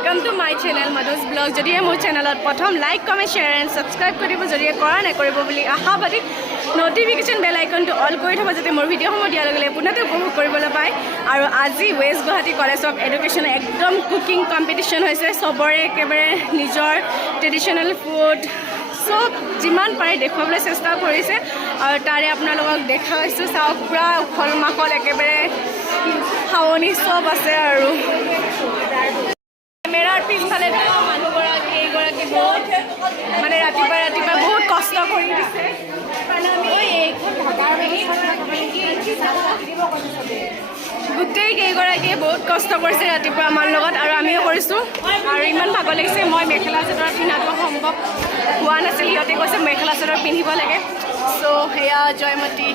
Welcome to my channel Madhus blog जदि मोर चैनलत प्रथम like comment share and subscribe करिब जदि কৰা নাই কৰিব বুলি আশাবাদী নটিফিকেশন বেল আইকনটো অল কৰি থব যাতে মোৰ ভিডিঅ'সমূহ দিয়াৰ লগে লগে পুনতে উপভোগ কৰিবলৈ পায় আৰু আজি west Guwahati college of education একদম কুকিং কম্পিটিশন হৈছে সবৰে একেবাৰে নিজৰ ট্ৰেডিশনেল ফুড সব যিমান পাৰে দেখুৱাবলৈ চেষ্টা কৰিছে আৰু তাৰে আপোনালোকক দেখাইছো চাওক পুৰা উখল মাখল একেবাৰে খাৱনি সব আছে আৰু মেৰাৰ পিছফালে মানুহগৰাকী এইগৰাকী বহুত মানে ৰাতিপুৱা বহুত কষ্ট কৰি দিছে গোটেই কেইগৰাকীয়ে বহুত কষ্ট কৰিছে ৰাতিপুৱা আমাৰ লগত আৰু আমিও কৰিছোঁ আৰু ইমান ভাগৰ লাগিছে মই মেখেলা চাদৰ পিন্ধাটো সম্ভৱ হোৱা নাছিল সিহঁতে কৈছে মেখেলা চাদৰ পিন্ধিব লাগে চ' সেয়া জয়মতী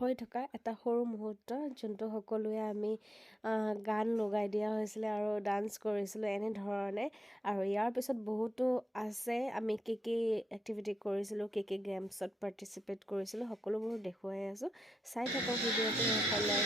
হৈ থকা এটা সৰু মুহূৰ্ত যোনটো সকলোৱে আমি গান লগাই দিয়া হৈছিলে আৰু ডান্স কৰিছিলোঁ এনেধৰণে। আৰু ইয়াৰ পিছত বহুতো আছে, আমি কি এক্টিভিটি কৰিছিলোঁ, কি গেমছত পাৰ্টিচিপেট কৰিছিলোঁ, সকলোবোৰ দেখুৱাই আছোঁ। চাই থাকক ভিডিঅ'টো শেষলৈ।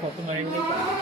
फोटो मारेंगे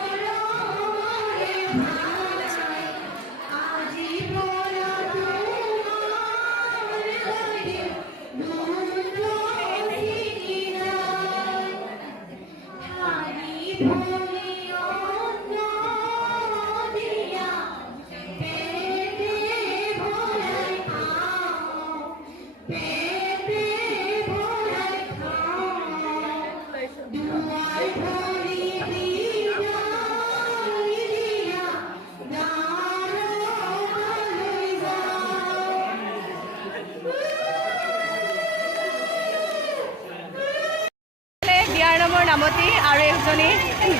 মোৰ নামতি আৰু এজনী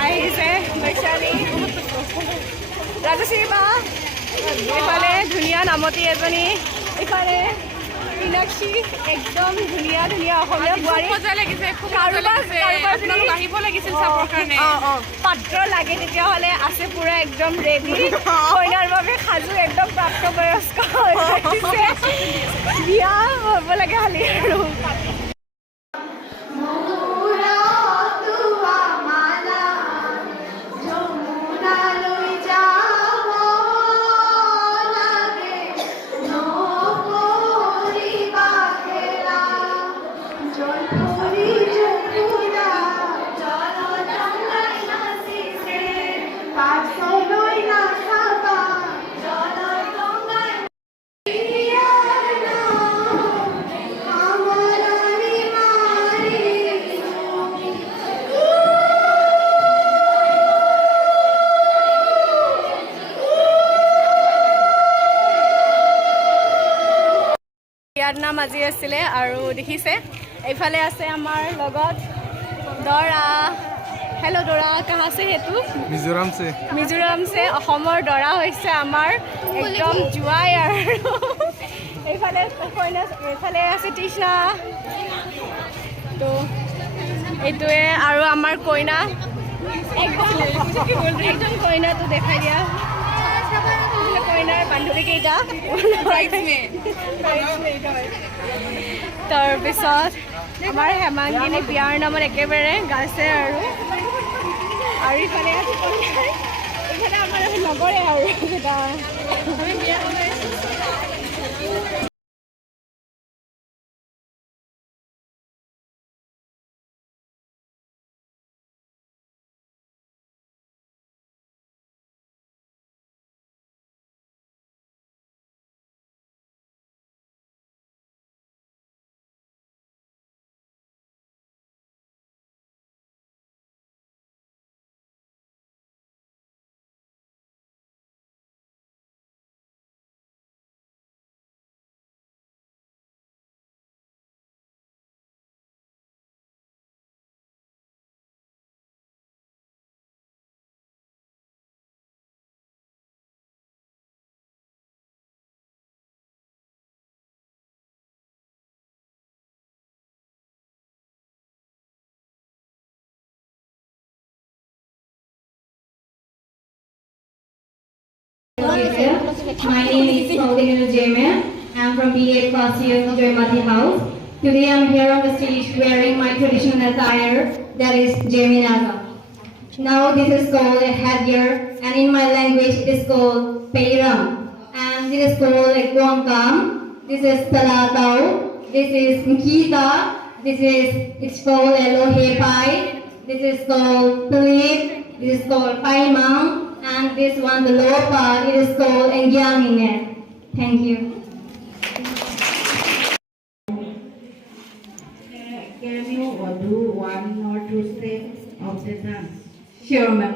আহিছে বৈশালী ৰাজশ্ৰী বা এইফালে ধুনীয়া নামতি এজনী এইফালে মীনাক্ষী একদম ধুনীয়া ধুনীয়া অসমীয়া বোৱাৰী আহিব লাগিছিল চাবৰ কাৰণে পাত্ৰ লাগে তেতিয়াহ'লে আছে পুৰা একদম ৰেডি কইনাৰ বাবে সাজু একদম প্ৰাপ্তবয়স্ক বিয়া হ'ব লাগে খালি আৰু ইয়াৰ নাম আজি আছিলে আৰু দেখিছে এইফালে আছে আমাৰ লগত দৰা হেল্ল' দৰা কাহা আছে সেইটো মিজোৰাম সে অসমৰ দৰা হৈছে আমাৰ একদম জোৱাই আৰু এইফালে কইনা এইফালে আছে তৃষ্ণা তো এইটোৱে আৰু আমাৰ কইনা একদম কইনাটো দেখাই দিয়া কইনাৰ বান্ধৱী কেইটা তাৰপিছত আমাৰ হেমাংগিনী বিয়াৰ নামত একেবাৰে গাইছে আৰু ইফালে আছে এইফালে আমাৰ নগৰে আৰু My name is Paulina Jeme. I'm from BA First Year Joymati House. Today I'm here on the stage wearing my traditional attire, that is Jemi Naga. Now this is called a headgear, and in my language it is called Peiram. And this is called a Guangkam. This is Talatau. This is Nkita. It's called a Lohepai. This is called Pelip. This is called Paimang. And this one, the lower part, it is called Engyangine. Thank you. Can you do one or two steps of the dance? Sure, ma'am.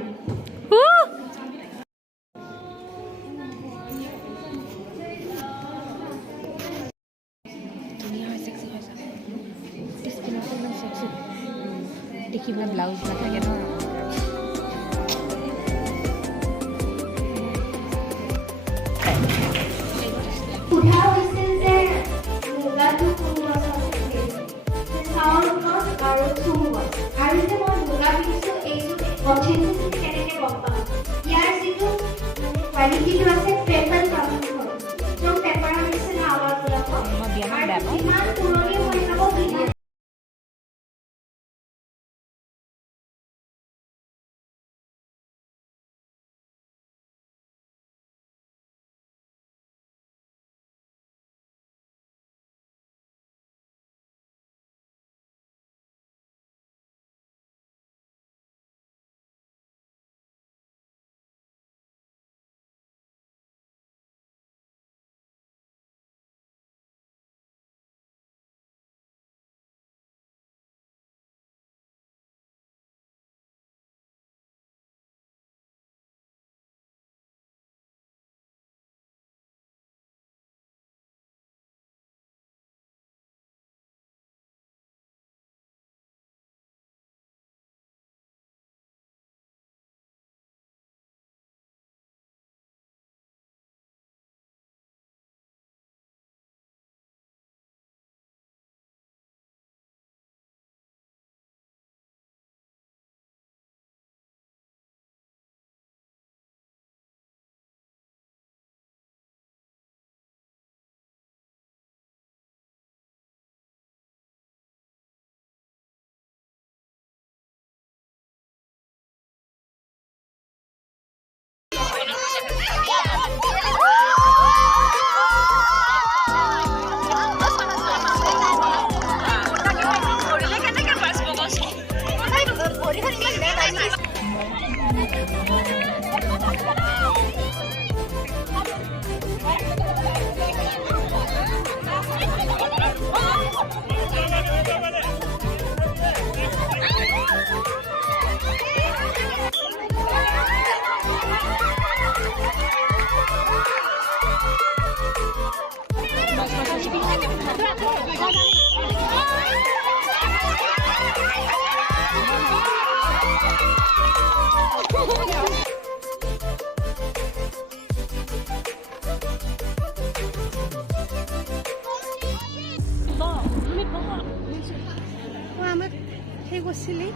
দেখিবলৈ blouse নাথাকে ন সোধা হৈছিল যে মুগাটো কোনগছ আছে চাউল গছ আৰু চুম গছ আৰু যে মই মুগা পিন্ধিছোঁ এইটো অথেণ্টিচিটি কেনেকৈ গম পাম ইয়াৰ যিটো কোৱালিটিটো আছে পেপাৰ কাপোৰ হয় একদম পেপাৰৰ নিচিনা আৱাজ ওলাব আৰু যিমান পুৰণি হৈ যাব সিমান আমাক সেই কৰিছিলি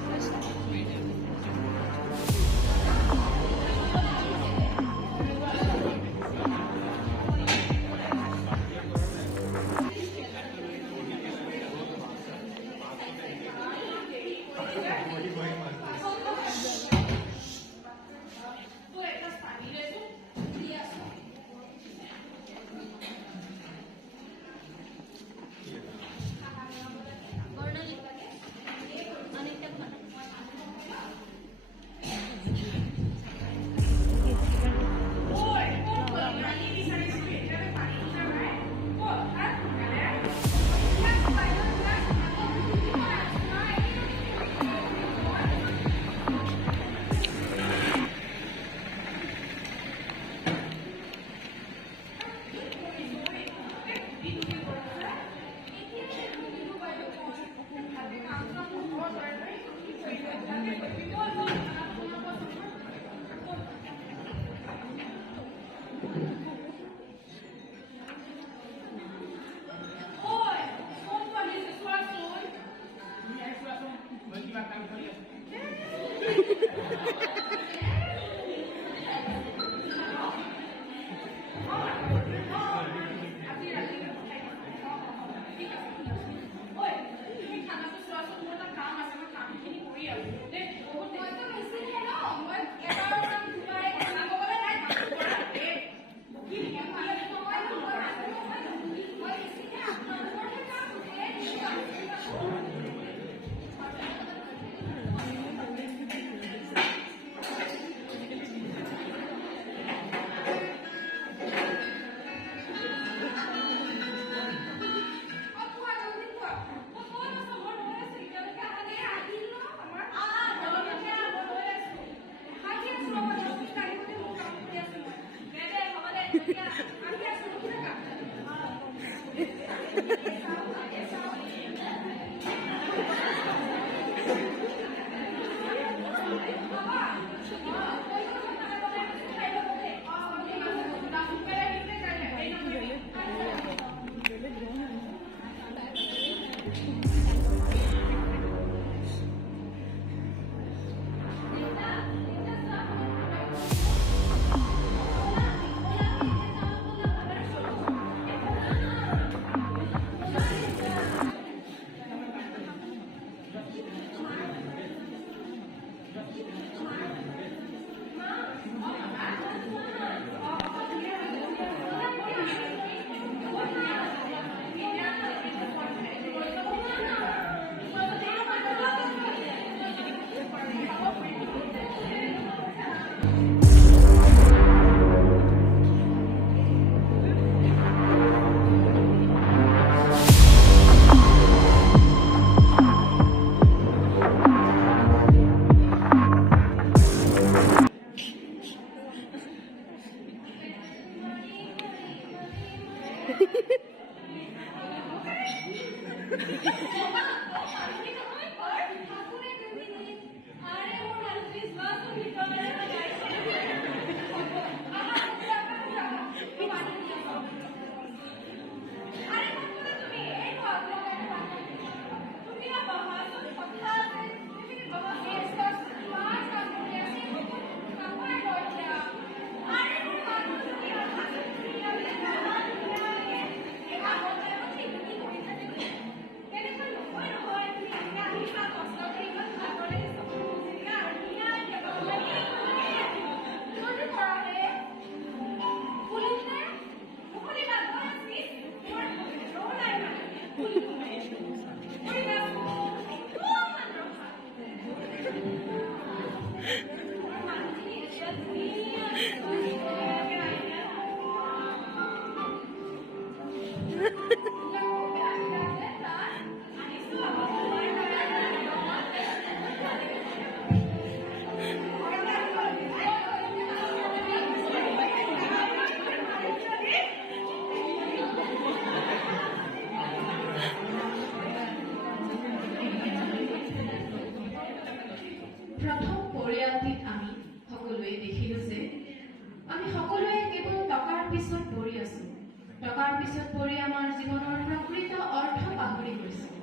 পিছত পৰি আমাৰ জীৱনৰ প্ৰকৃত অৰ্থ পাহৰি গৈছোঁ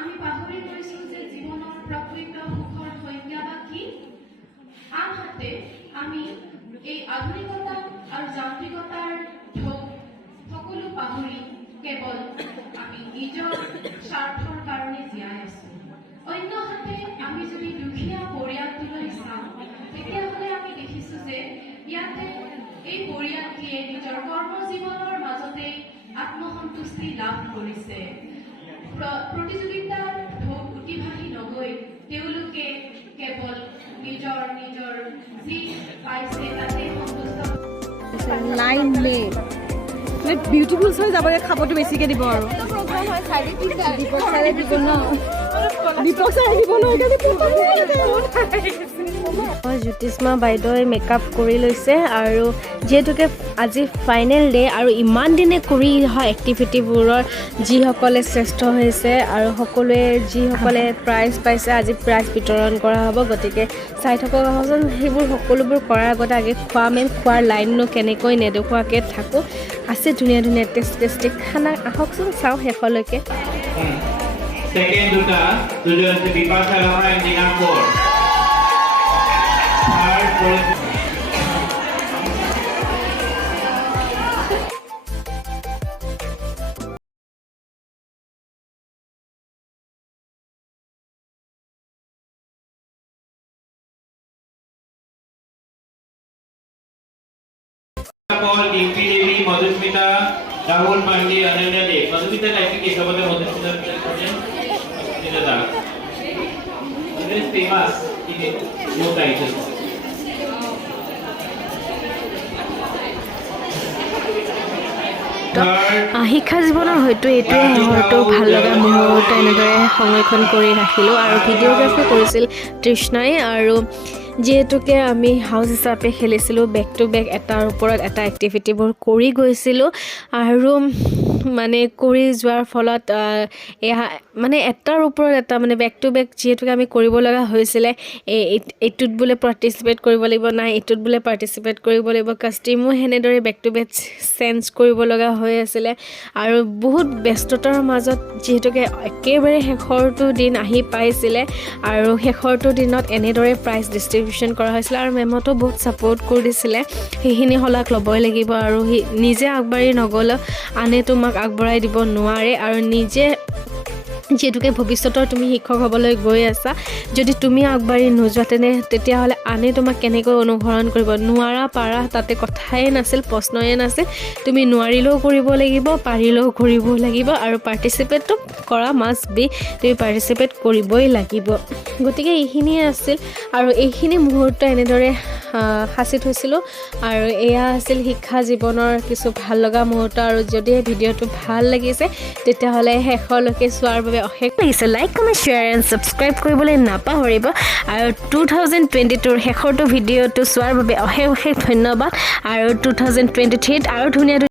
আমি পাহৰি গৈছোঁ যে জীৱনৰ প্ৰকৃত সুখৰ সংজ্ঞা বা কি আনহাতে আমি এই আধুনিকতা আৰু যান্ত্ৰিকতাৰ ঢৌ সকলো পাহৰি কেৱল আমি নিজৰ স্বাৰ্থৰ কাৰণে জীয়াই আছোঁ অন্যহাতে আমি যদি দুখীয়া পৰিয়ালটোলৈ চাওঁ তেতিয়াহ'লে আমি দেখিছোঁ যে ইয়াতে এই পৰিয়ালটিয়ে নিজৰ কৰ্মজীৱনৰ মাজতে আত্মসন্তুষ্টি লাভ কৰিছে প্ৰতিযোগিতাৰ ঢৌ উতিবাঢ়ি নগৈ তেওঁলোকে কেৱল নিজৰ যি পাইছে তাতে সন্তুষ্ট লাইন লে বিউটিফুল হৈ যাবগৈ খাবটো বেছিকৈ দিব আৰু দীপক ছাৰে দিব জ্যোতিষ্মা বাইদেৱে মেকআপ কৰি লৈছে আৰু যিহেতুকে আজি ফাইনেল ডে আৰু ইমান দিনে কৰি অহা এক্টিভিটিবোৰৰ যিসকলে শ্ৰেষ্ঠ হৈছে আৰু সকলোৱে যিসকলে প্ৰাইজ পাইছে আজি প্ৰাইজ বিতৰণ কৰা হ'ব গতিকে চাই থাকক আহকচোন সেইবোৰ সকলোবোৰ কৰাৰ আগতে আগে খোৱাৰ লাইননো কেনেকৈ নেদেখুৱাকৈ থাকোঁ আছে ধুনীয়া ধুনীয়া টেষ্টি খানা আহকচোন চাওঁ শেষলৈকে Second duta, tujuan Bipasa Lora yang Dinapur. Third, Paul, Dimpi Devi, Madhusmita, Rahul Pandey, Ananya Dev. Madhusmita like ke sabada Madhusmita ini dah. Ini famous ini no title. শিক্ষা জীৱনৰ হয়তো এইটোৱে হয়তো ভাল লগা মুহূৰ্ত এনেদৰে সংৰক্ষণ কৰি ৰাখিলোঁ আৰু ভিডিঅ'গ্ৰাফি কৰিছিল তৃষ্ণাই আৰু যিহেতুকে আমি হাউচ হিচাপে খেলিছিলোঁ বেক টু বেক এটাৰ ওপৰত এটা এক্টিভিটিবোৰ কৰি গৈছিলোঁ আৰু মানে কৰি যোৱাৰ ফলত এয়া মানে এটাৰ ওপৰত এটা মানে বেক টু বেক যিহেতুকে আমি কৰিব লগা হৈছিলে এইটোত বোলে পাৰ্টিচিপেট কৰিব লাগিব নাই এইটোত বোলে পাৰ্টিচিপেট কৰিব লাগিব কাষ্টিমো সেনেদৰে বেক টু বেক চেঞ্জ কৰিব লগা হৈ আছিলে আৰু বহুত ব্যস্ততাৰ মাজত যিহেতুকে একেবাৰে শেষৰটো দিন আহি পাইছিলে আৰু শেষৰটো দিনত এনেদৰে প্ৰাইজ ডিষ্ট্ৰিবিউশ্যন কৰা হৈছিলে আৰু মেমতো বহুত ছাপোৰ্ট কৰি দিছিলে সেইখিনি শলাগ ল'বই লাগিব আৰু নিজে আগবাঢ়ি নগ'লে আনে তোমাক আগবঢ়াই দিব নোৱাৰে আৰু নিজে যিহেতুকে ভৱিষ্যতৰ তুমি শিক্ষক হ'বলৈ গৈ আছা যদি তুমি আগবাঢ়ি নোযোৱা তেতিয়াহ'লে আনে তোমাক কেনেকৈ অনুসৰণ কৰিব নোৱাৰা পাৰা তাতে কথাই নাছিল প্ৰশ্নই নাছিল তুমি নোৱাৰিলেও কৰিব লাগিব পাৰিলেও কৰিব লাগিব আৰু পাৰ্টিচিপেটটো কৰা মাষ্ট বি তুমি পাৰ্টিচিপেট কৰিবই লাগিব গতিকে এইখিনিয়ে আছিল আৰু এইখিনি মুহূৰ্ত এনেদৰে সাঁচি থৈছিলোঁ আৰু এয়া আছিল শিক্ষা জীৱনৰ কিছু ভাল লগা মুহূৰ্ত আৰু যদি ভিডিঅ'টো ভাল লাগিছে তেতিয়াহ'লে শেষলৈকে চোৱাৰ বাবে অশেষ লাগিছে like comment share and subscribe কৰিবলৈ নাপাহৰিব আৰু 2022ৰ শেষৰটো ভিডিঅ'টো চোৱাৰ বাবে অশেষ ধন্যবাদ আৰু 2023ত আৰু ধুনীয়া